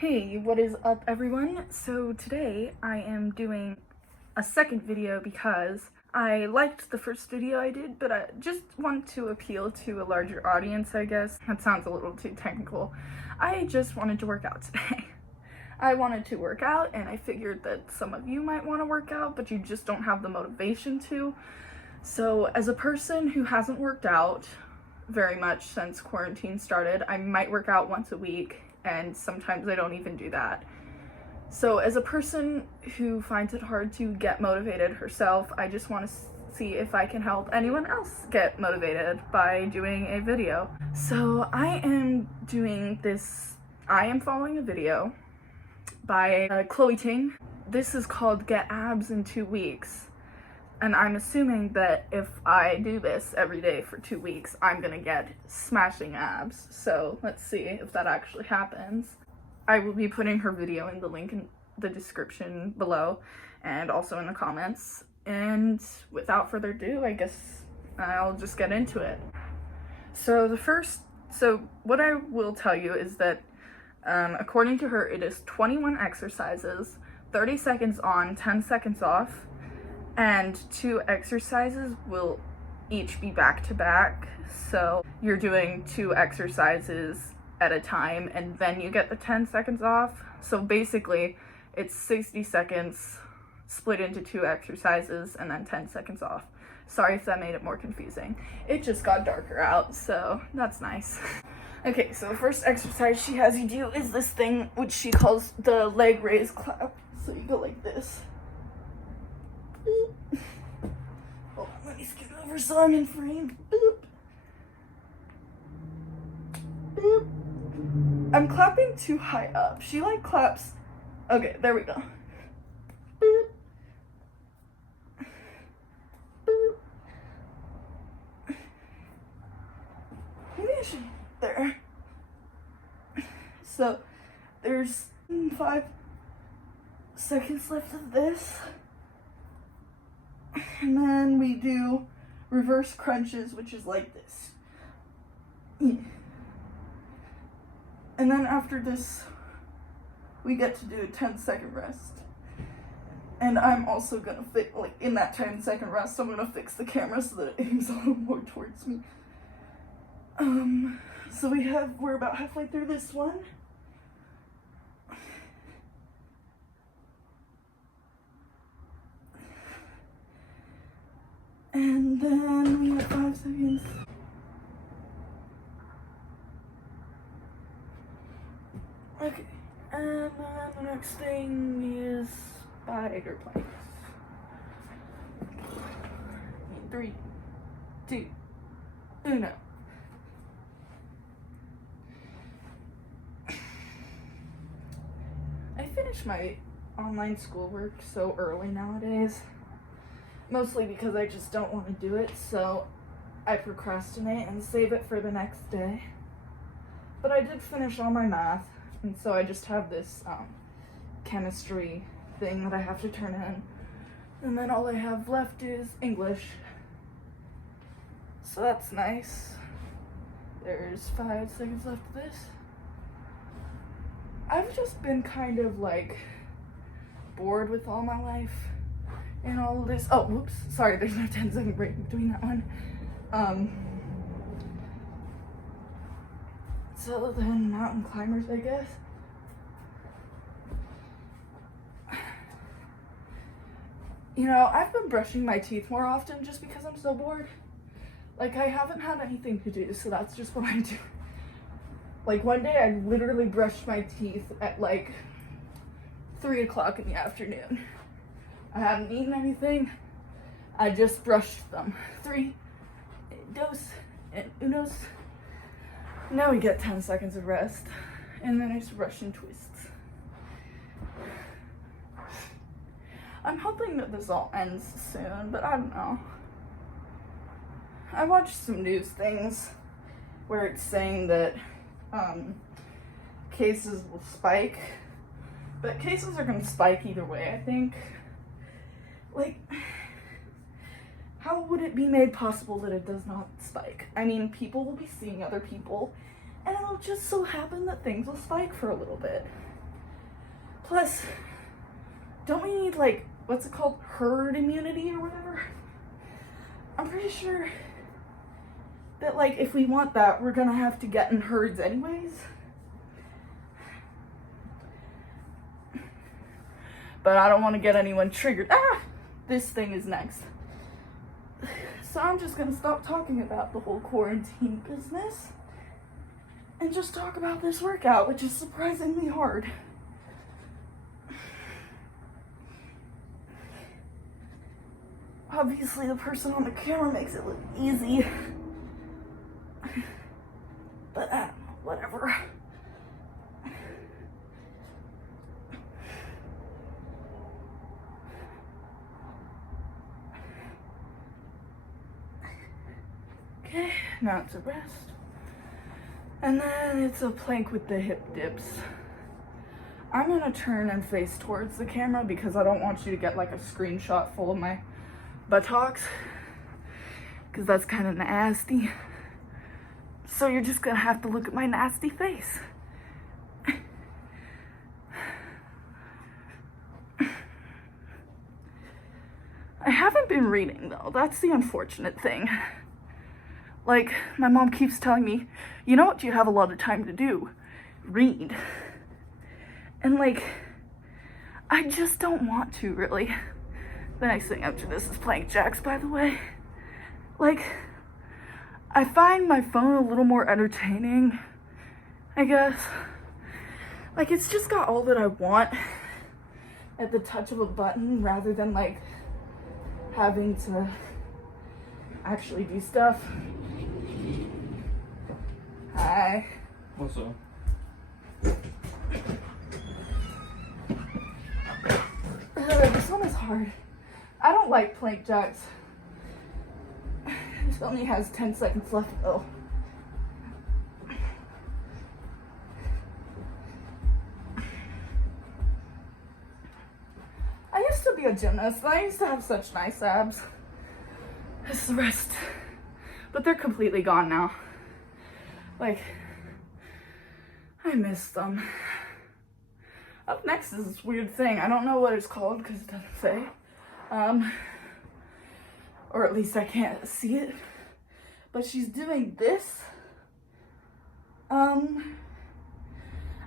Hey, what is up everyone? So today I am doing a second video because I liked the first video I did, but I just want to appeal to a larger audience, I guess. That sounds a little too technical. I just wanted to work out today. I wanted to work out and I figured that some of you might want to work out, but you just don't have the motivation to. So as a person who hasn't worked out very much since quarantine started, I might work out once a week, and sometimes I don't even do that. So as a person who finds it hard to get motivated herself, I just want to see if I can help anyone else get motivated by doing a video. So I am following a video by Chloe Ting. This is called Get Abs in 2 Weeks. And I'm assuming that if I do this every day for 2 weeks, I'm gonna get smashing abs. So let's see if that actually happens. I will be putting her video in the link in the description below and also in the comments. And without further ado, I guess I'll just get into it. So what I will tell you is that according to her, it is 21 exercises, 30 seconds on, 10 seconds off. And 2 exercises will each be back to back. So you're doing 2 exercises at a time and then you get the 10 seconds off. So basically it's 60 seconds split into 2 exercises and then 10 seconds off. Sorry if that made it more confusing. It just got darker out, so that's nice. Okay, so the first exercise she has you do is this thing which she calls the leg raise clap. So you go like this. Boop. Hold on, let me scoot over so I'm in frame. Boop. Boop. I'm clapping too high up. She like claps. Okay, there we go. Boop. Boop. Maybe I should. There. So there's 5 seconds left of this. And then we do reverse crunches, which is like this. And then after this, we get to do a 10-second rest. And I'm also gonna in that 10-second rest, I'm gonna fix the camera so that it aims a little more towards me. So we're about halfway through this one. And then we have 5 seconds. Okay, and then the next thing is spider planks. 3, 2, 1. I finished my online schoolwork so early nowadays. Mostly because I just don't want to do it, so I procrastinate and save it for the next day. But I did finish all my math, and so I just have this chemistry thing that I have to turn in. And then all I have left is English. So that's nice. There's 5 seconds left of this. I've just been kind of like bored with all my life. And all of this. Oh, whoops. Sorry, there's no 10-second break between that one. So then mountain climbers, I guess. You know, I've been brushing my teeth more often just because I'm so bored. Like, I haven't had anything to do, so that's just what I do. Like, one day I literally brushed my teeth at like 3 o'clock in the afternoon. I hadn't eaten anything. I just brushed them. 3, 2, and 1. Now we get 10 seconds of rest. And then it's Russian twists. I'm hoping that this all ends soon, but I don't know. I watched some news things where it's saying that cases will spike. But cases are gonna spike either way, I think. Like, how would it be made possible that it does not spike? I mean, people will be seeing other people, and it'll just so happen that things will spike for a little bit. Plus, don't we need, like, what's it called? Herd immunity or whatever? I'm pretty sure that, like, if we want that, we're gonna have to get in herds anyways. But I don't want to get anyone triggered. Ah! This thing is next. So I'm just gonna stop talking about the whole quarantine business and just talk about this workout, which is surprisingly hard. Obviously, the person on the camera makes it look easy. But I don't know, whatever. Okay, now it's a rest. And then it's a plank with the hip dips. I'm gonna turn and face towards the camera because I don't want you to get like a screenshot full of my buttocks, because that's kind of nasty. So you're just gonna have to look at my nasty face. I haven't been reading though, that's the unfortunate thing. Like, my mom keeps telling me, you know what you have a lot of time to do? Read. And like, I just don't want to, really. The next thing after this is playing jacks, by the way. Like, I find my phone a little more entertaining, I guess. Like, it's just got all that I want at the touch of a button rather than like having to actually do stuff. Hi. What's up? This one is hard. I don't like plank jacks. This only has 10 seconds left though. I used to be a gymnast and I used to have such nice abs. This is the rest. But they're completely gone now. Like, I miss them. Up next is this weird thing. I don't know what it's called because it doesn't say. Or at least I can't see it. But she's doing this. I'm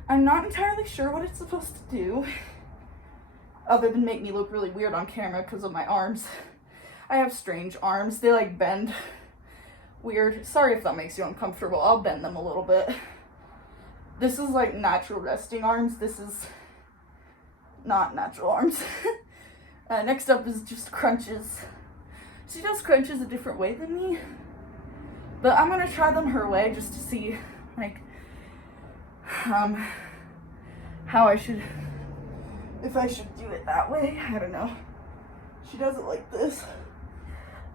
not entirely sure what it's supposed to do. Other than make me look really weird on camera because of my arms. I have strange arms. They like bend weird. Sorry if that makes you uncomfortable. I'll bend them a little bit. This is like natural resting arms. This is not natural arms. Next up is just crunches. She does crunches a different way than me. But I'm gonna try them her way just to see like how I should, if I should do it that way. I don't know. She does it like this.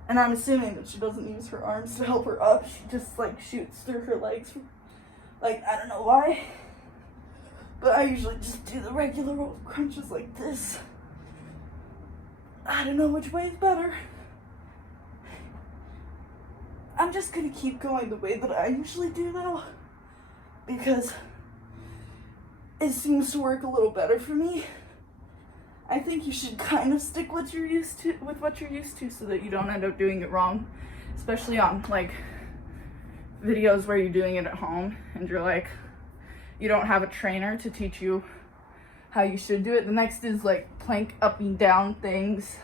And I'm assuming that she doesn't use her arms to help her up. She just like shoots through her legs. Like, I don't know why. But I usually just do the regular old crunches like this. I don't know which way is better. I'm just gonna keep going the way that I usually do though. Because it seems to work a little better for me. I think you should kind of stick with what you're used to so that you don't end up doing it wrong. Especially on like videos where you're doing it at home and you're like, you don't have a trainer to teach you how you should do it. The next is like plank up and down things.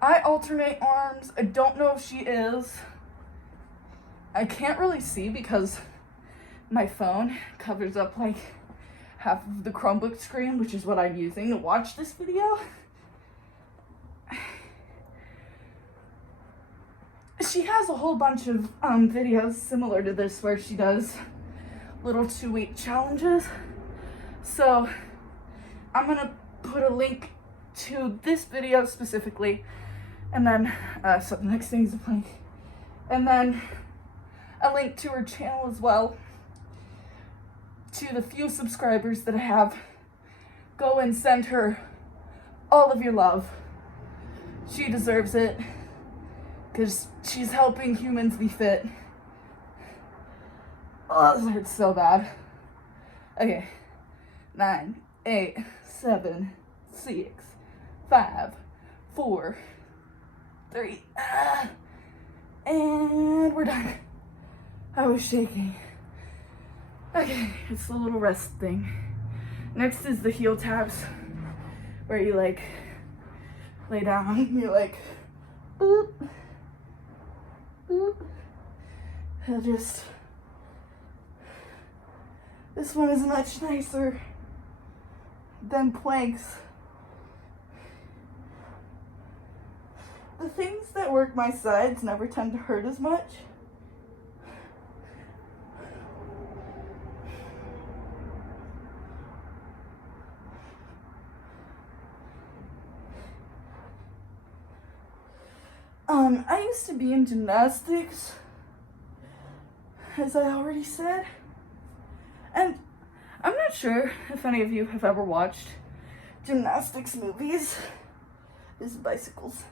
I alternate arms. I don't know if she is. I can't really see because my phone covers up like half of the Chromebook screen, which is what I'm using to watch this video. She has a whole bunch of videos similar to this where she does little 2-week challenges. So I'm gonna put a link to this video specifically, and then so the next thing is a plank, and then a link to her channel as well. To the few subscribers that I have, go and send her all of your love. She deserves it because she's helping humans be fit, Oh, this hurts so bad. Okay. 9, 8, 7, 6, 5, 4, 3, and we're done. I was shaking. Okay, it's the little rest thing. Next is the heel taps, where you like lay down and you're like, boop, boop. And just, this one is much nicer than planks. The things that work my sides never tend to hurt as much. I used to be in gymnastics, as I already said, and I'm not sure if any of you have ever watched gymnastics movies. These bicycles.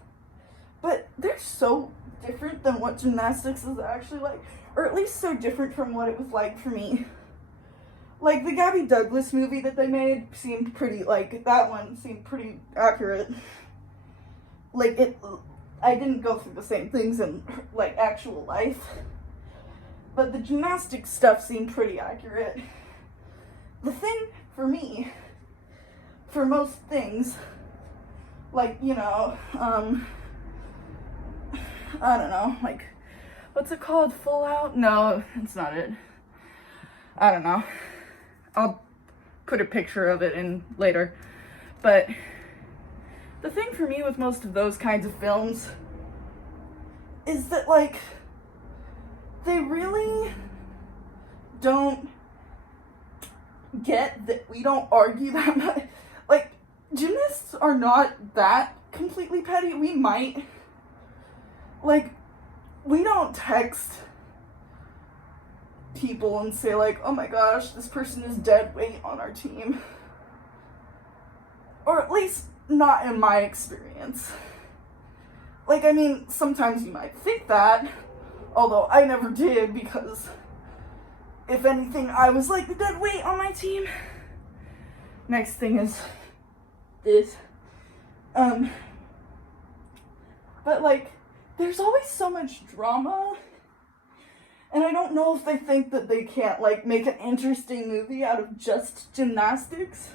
But they're so different than what gymnastics is actually like, or at least so different from what it was like for me. Like, the Gabby Douglas movie that they made seemed pretty, like, that one seemed pretty accurate. Like, I didn't go through the same things in, like, actual life. But the gymnastics stuff seemed pretty accurate. The thing for me, for most things, like, you know, I don't know, like, what's it called? Full out? No, it's not it. I don't know. I'll put a picture of it in later. But the thing for me with most of those kinds of films is that, like, they really don't get that we don't argue that much. Like, gymnasts are not that completely petty. We might, like, we don't text people and say, like, oh my gosh, this person is dead weight on our team. Or at least not in my experience. Like, I mean, sometimes you might think that, although I never did, because if anything, I was like the dead weight on my team. Next thing is this. But, like, there's always so much drama, and I don't know if they think that they can't, like, make an interesting movie out of just gymnastics.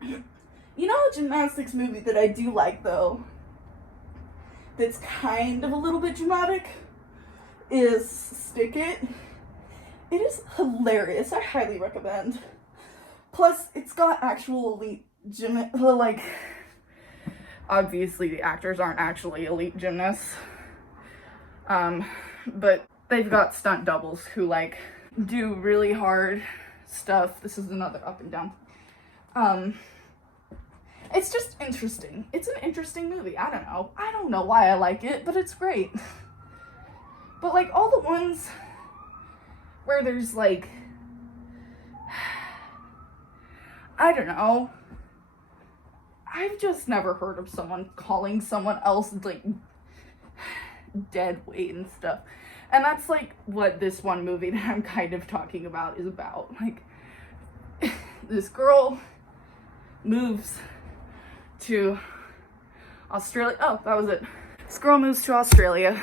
You know, a gymnastics movie that I do like, though, that's kind of a little bit dramatic, is Stick It. It is hilarious. I highly recommend. Plus, it's got actual elite like, obviously the actors aren't actually elite gymnasts, but they've got stunt doubles who, like, do really hard stuff. This is another up and down. It's just interesting. It's an interesting movie. I don't know why I like it, but it's great. But, like, all the ones where there's, like, I don't know. I've just never heard of someone calling someone else, like, dead weight and stuff. And that's, like, what this one movie that I'm kind of talking about is about. Like, this girl moves to Australia. Oh, that was it. This girl moves to Australia,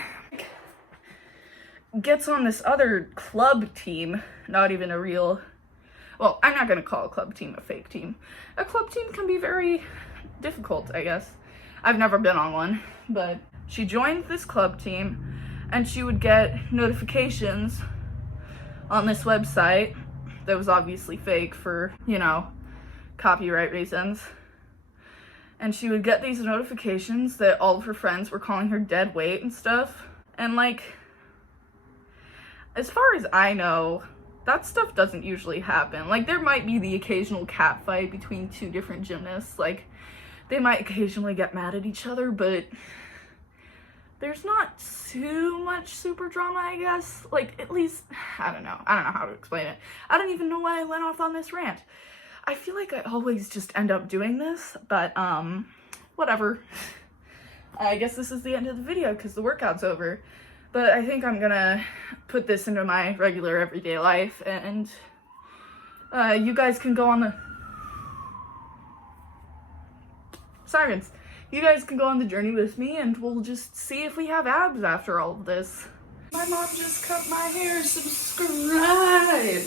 gets on this other club team, not even a real, well, I'm not gonna call a club team a fake team. A club team can be very difficult, I guess. I've never been on one, but she joined this club team and she would get notifications on this website that was obviously fake for, you know, copyright reasons. And she would get these notifications that all of her friends were calling her dead weight and stuff. And, like, as far as I know, that stuff doesn't usually happen. Like, there might be the occasional cat fight between two different gymnasts. Like, they might occasionally get mad at each other, but there's not too much super drama, I guess. Like, at least, I don't know how to explain it. I don't even know why I went off on this rant. I feel like I always just end up doing this, but, whatever. I guess this is the end of the video because the workout's over. But I think I'm gonna put this into my regular everyday life, and you guys can go on the sirens. You guys can go on the journey with me, and we'll just see if we have abs after all of this. My mom just cut my hair. Subscribe.